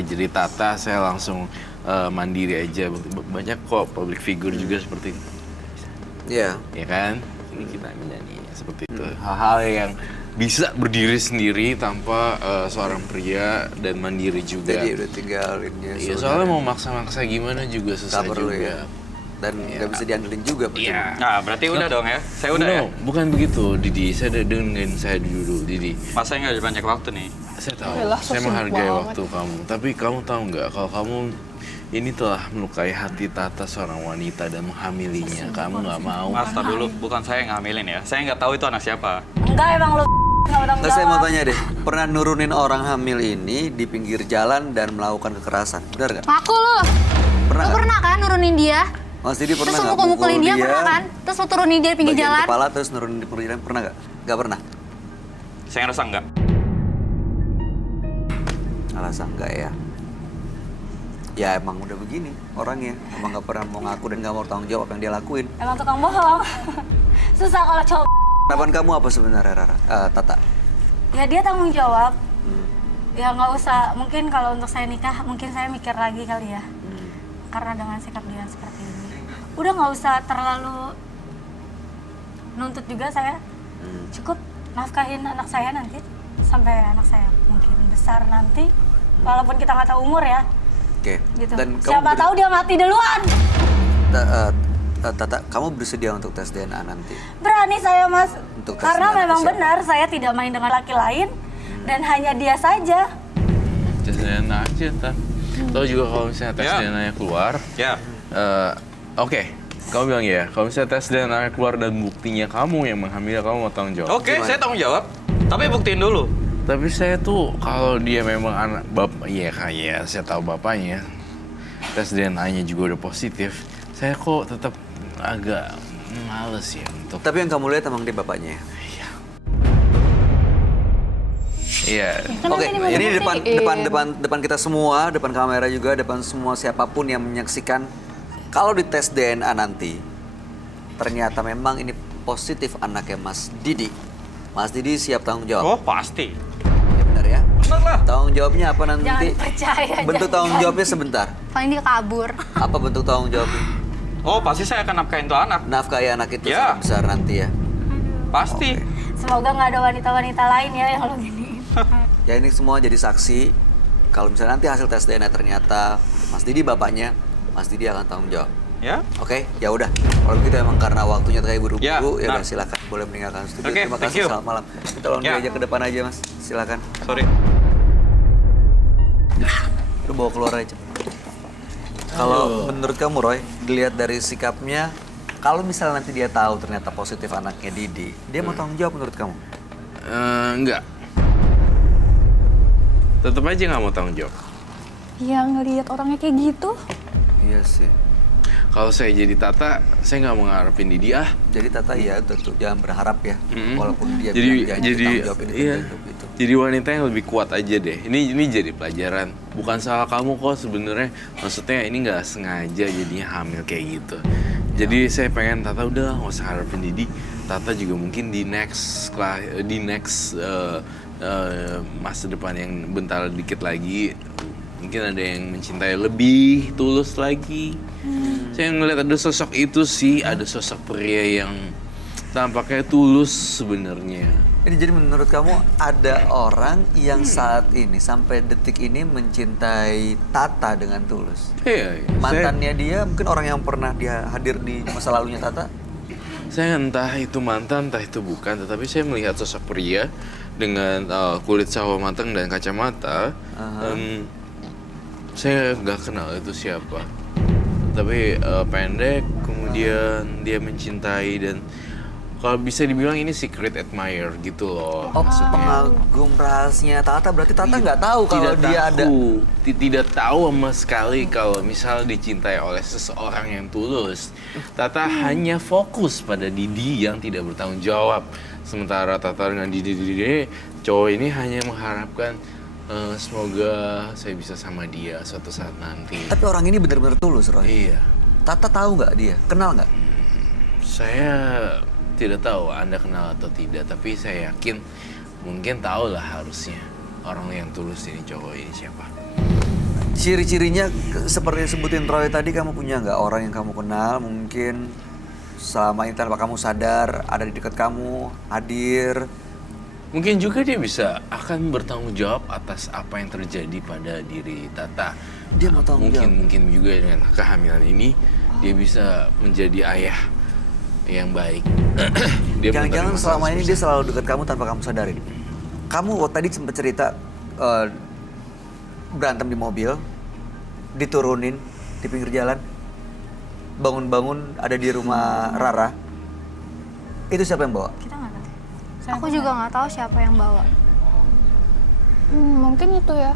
saya jadi Tata, saya langsung mandiri aja. Banyak kok public figure juga seperti itu. Iya. Ya kan? Ini kita menyanyi seperti itu. Hal-hal yang bisa berdiri sendiri tanpa seorang pria dan mandiri juga. Jadi udah tinggalin dia. Iya, soalnya mau maksa-maksa gimana juga susah juga. Ya. Dan nggak bisa diandelin juga. Iya. Nah, berarti udah dong ya? Saya udah ya? Bukan begitu, Didi. Saya dengerin saya dulu, Didi. Mas, saya nggak ada banyak waktu nih. Saya tahu, Yalah, saya so menghargai sibuk waktu kamu. Tapi kamu tahu nggak kalau kamu ini telah melukai hati Tata seorang wanita dan menghamilinya. Kamu nggak mau. Mas, tar dulu. Bukan saya yang ngamilin ya. Saya nggak tahu itu anak siapa. Enggak, emang lu nggak bertanggung Nggak, saya mau jawab. tanya deh, pernah nurunin orang hamil ini di pinggir jalan dan melakukan kekerasan, benar nggak? Ngaku lu. Pernah Lu nggak? pernah kan nurunin dia? Mas Didi pernah Terus lu nggak mukul-mukulin dia pernah kan? Terus lu turunin dia di pinggir bagian jalan? kepala terus nurunin di pinggir jalan, pernah nggak? Nggak pernah. Saya ngerasa nggak. Alasan nggak ya? Ya emang udah begini orangnya, emang nggak pernah mau ngaku dan nggak mau tanggung jawab apa yang dia lakuin. Emang tukang bohong. Susah kalau cowok. Harapan kamu apa sebenarnya, Rara? Tata? Ya dia tanggung jawab. Ya nggak usah, mungkin kalau untuk saya nikah, mungkin saya mikir lagi kali ya. Karena dengan sikap dia seperti ini. Udah nggak usah terlalu nuntut juga saya. Cukup nafkahin anak saya nanti. Sampai anak saya mungkin besar nanti. Walaupun kita nggak tahu umur ya. Oke. Gitu. Dan Siapa tahu dia mati duluan. Tata, kamu bersedia untuk tes DNA nanti? Berani saya, Mas. Untuk tes Karena DNA memang siapa? benar saya tidak main dengan laki lain. Dan hanya dia saja. Tes DNA aja, Tan. Tahu juga kalau misalnya tes Ya. DNA-nya keluar, Ya. oke. Kamu bilang ya, kalau misalnya tes DNA keluar dan buktinya kamu yang menghamili, kamu mau tanggung jawab. Oke, saya tanggung jawab. Tapi buktiin dulu. Tapi saya tuh kalau dia memang anak bapak, iya kayak saya tahu bapaknya, tes DNA-nya juga udah positif. Saya kok tetap agak males ya untuk. Tapi yang kamu lihat emang dia bapaknya ya? Iya. Kan Oke, nanti mau ini dibuktiin. depan kita semua, depan kamera juga, depan semua siapapun yang menyaksikan. Kalau di tes DNA nanti, ternyata memang ini positif anaknya Mas Didi. Mas Didi siap tanggung jawab? Oh, pasti. Ya benar ya? Bener lah. Tanggung jawabnya apa nanti? Jangan percaya. Bentuk tanggung jawabnya sebentar. Paling dia kabur. Apa bentuk tanggung jawabnya? Oh, pasti saya akan nafkahin tuh anak. Nafkahi anak itu Ya. sampai besar nanti ya? Pasti. Semoga nggak ada wanita-wanita lain ya yang lo gini. Ya ini semua jadi saksi. Kalau misalnya nanti hasil tes DNA ternyata Mas Didi bapaknya, Mas Didi akan tanggung jawab. Ya. Oke, ya udah. Kalau begitu emang karena waktunya kayak buru-buru, Ya, ya nah. udah silakan boleh meninggalkan studio. Oke, Terima thank kasih, you. selamat malam. Tolong Ya. diajak ke depan aja, Mas. Silakan. Sorry. Lu bawa keluar aja. Kalau menurut kamu, Roy, dilihat dari sikapnya, kalau misalnya nanti dia tahu ternyata positif anaknya Didi, dia mau tanggung jawab menurut kamu? Enggak. Tetap aja nggak mau tanggung jawab. Ya ngelihat orangnya kayak gitu. Iya sih. Kalau saya jadi Tata, saya nggak mau ngarepin Didi ah. Jadi Tata ya tentu jangan berharap ya, walaupun dia Jadi bilang janji tanggung jawab ini iya. hidup itu. Jadi wanita yang lebih kuat aja deh. Ini jadi pelajaran. Bukan salah kamu kok sebenarnya. Maksudnya ini nggak sengaja jadinya hamil kayak gitu. Jadi saya pengen Tata udah nggak usah harapin Didi. Tata juga mungkin di next masa depan yang bentar dikit lagi mungkin ada yang mencintai lebih tulus lagi. Saya ngeliat ada sosok itu sih, ada sosok pria yang tampaknya tulus sebenarnya. Ini jadi menurut kamu ada orang yang saat ini sampai detik ini mencintai Tata dengan tulus? Iya, Mantannya dia mungkin orang yang pernah dia hadir di masa lalunya Tata? Saya entah itu mantan, entah itu bukan, tetapi saya melihat sosok pria dengan kulit sawo matang dan kacamata. Saya nggak kenal itu siapa, tapi pendek, kemudian dia mencintai dan kalau bisa dibilang ini secret admirer gitu loh. Oh, pengagum rahasia Tata, berarti Tata nggak tahu kalau Tidak dia ada. tahu. Tidak tahu sama sekali kalau misal dicintai oleh seseorang yang tulus. Tata hanya fokus pada Didi yang tidak bertanggung jawab. Sementara Tata dengan Didi, cowok ini hanya mengharapkan semoga saya bisa sama dia suatu saat nanti. Tapi orang ini benar-benar tulus, Roy. Iya. Tata tahu nggak dia? Kenal nggak? Saya tidak tahu Anda kenal atau tidak, tapi saya yakin mungkin tahu lah harusnya orang yang tulus ini cowok ini siapa. Ciri-cirinya seperti sebutin Roy tadi, kamu punya nggak orang yang kamu kenal mungkin selama ini tanpa kamu sadar ada di dekat kamu, hadir? Mungkin juga dia bisa akan bertanggung jawab atas apa yang terjadi pada diri Tata. Dia mau tanggung jawab. Mungkin juga dengan kehamilan ini dia bisa menjadi ayah yang baik. Dia Jangan-jangan menerima selama ini dia 100%. selalu dekat kamu tanpa kamu sadarin. Kamu tadi sempat cerita berantem di mobil, diturunin di pinggir jalan, bangun-bangun ada di rumah Rara. Itu siapa yang bawa? Kita nggak tahu. Aku juga nggak tahu siapa yang bawa. Mungkin itu ya.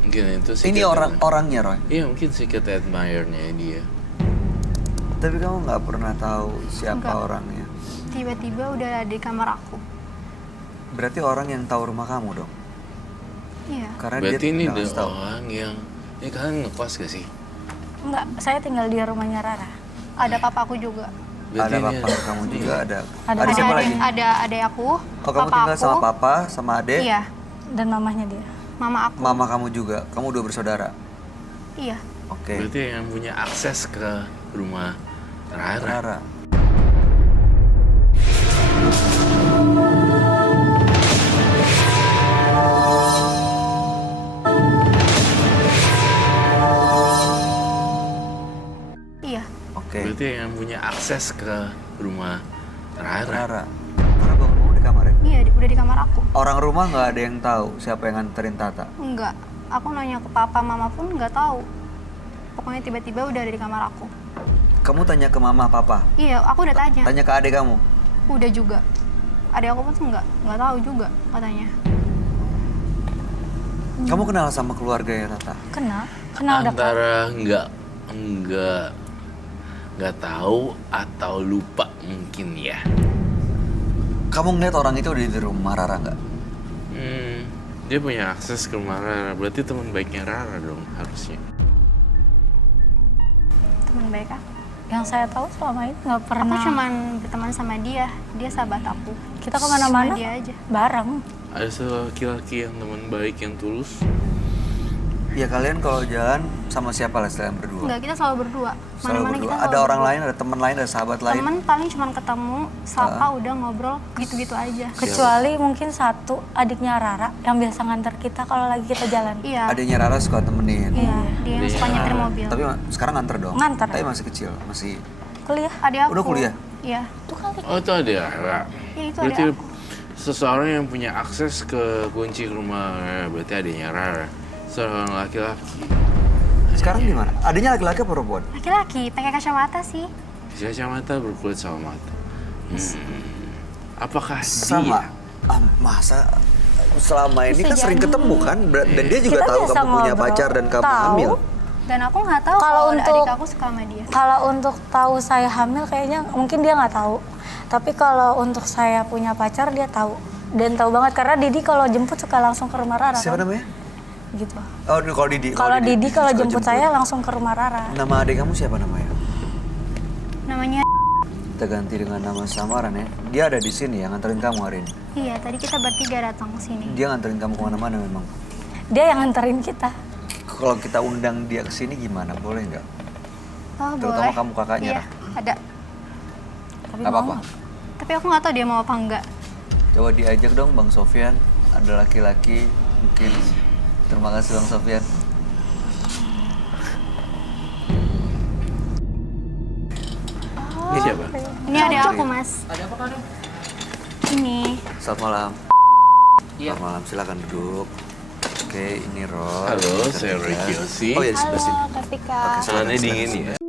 Mungkin itu Ini orangnya Roy. Iya, mungkin secret admirer-nya dia. Tapi kamu nggak pernah tahu siapa Nggak. orangnya. Tiba-tiba udah ada di kamar aku. Berarti orang yang tahu rumah kamu dong. Iya. Karena Berarti dia ini nggak ada ngasih tahu. orang yang... Ini kalian ngekos gak sih? Enggak, saya tinggal di rumahnya Rara. Ada papaku juga. Ada ini papa kamu juga, ada. Ada Ada siapa lagi? Ada adek aku. Oh, kamu papa tinggal aku. sama papa, sama adek, Iya. Dan mamahnya dia. Mama aku. mama kamu juga. Kamu dua bersaudara. Iya. Oke. Berarti yang punya akses ke rumah Rara. Rara. Iya. Oke. Berarti yang punya akses ke rumah Rara. Rara. Rara bangun di kamar ya? Iya, udah di kamar aku. Orang rumah nggak ada yang tahu siapa yang nganterin Tata. Enggak. Aku nanya ke papa, mama pun nggak tahu. Pokoknya tiba-tiba udah ada di kamar aku. Kamu tanya ke mama, papa. Iya, aku udah tanya. Tanya ke adek kamu. Udah juga. Adek aku pun nggak tahu juga katanya. Kamu kenal sama keluarga ya Tata? Kenal dekat. Antara nggak tahu atau lupa mungkin ya. Kamu ngeliat orang itu udah di rumah Rara nggak? Dia punya akses ke rumah Rara. Berarti teman baiknya Rara dong harusnya. Teman baik aku. Yang saya tahu selama ini nggak Aku pernah. cuman berteman sama dia. Dia sahabat aku. Kita kemana-mana Cuma dia aja. bareng. Ada laki-laki yang teman baik yang tulus. Ya kalian kalau jalan sama siapa lah selain berdua? Enggak, kita selalu berdua. Selalu Mana-mana berdua. kita Ada selalu orang berdua. lain, ada teman lain, ada sahabat lain. Temen paling cuman ketemu, sapa, udah ngobrol, gitu-gitu aja. Kecuali mungkin satu adiknya Rara yang biasa nganter kita kalau lagi kita jalan. Iya, Adanya Rara suka temenin. iya, dia yang Dia. suka nyetir mobil. Tapi sekarang nganter dong. Nganter. Tapi masih kecil, masih. Kuliah. Adik aku. Udah kuliah? Iya, Itu kali. Oh itu ada Rara. iya itu Berarti adik aku. seseorang yang punya akses ke kunci rumah Rara. Berarti adanya Rara. Seorang laki-laki. Sekarang di mana? Adanya laki-laki apa perempuan? Laki-laki, pakai kacamata sih. Kacamata berkulit sama mata. Apakah Sama. dia? Masa selama ini kan Bisa sering jadi. ketemu kan? Dan dia juga Kita tahu biasa kamu punya ngobrol. pacar dan kamu Tahu. hamil. Dan aku nggak tahu Kalau kalau untuk- adik aku suka sama dia. Kalau untuk tahu saya hamil kayaknya mungkin dia nggak tahu. Tapi kalau untuk saya punya pacar dia tahu. Dan tahu banget karena Didi kalau jemput suka langsung ke rumah Rara. Siapa kan? namanya? Gitu. Oh, kalau Didi. Kalau Didi kalau suka jemput saya langsung ke rumah Rara. Nama adik kamu siapa namanya? Namanya, Kita ganti dengan nama samaran ya. Dia ada di sini ya, nganterin kamu hari ini. iya tadi kita bertiga datang ke sini. Dia nganterin kamu kemana-mana memang. Dia yang nganterin kita. Kalau kita undang dia ke sini gimana? Boleh nggak? Oh Terutama boleh. kamu kakaknya, Iya, Rah. ada. Tapi Nggak mau apa-apa. nggak? Tapi aku nggak tahu dia mau apa enggak. Coba diajak dong Bang Sofyan. Ada laki-laki mungkin. Terima kasih Bang Sofyan. Ini siapa? Ini adik aku mas. Ada apa kado? Ini. Selamat malam. Selamat malam, silakan duduk. Oke, ini Roy. Halo, Ini saya Kak Ricky Tika. Osi. Oh ya, di sebelah sini. Halo, Kak Tika. Oke, silakan, Soalnya silakan. dingin ya.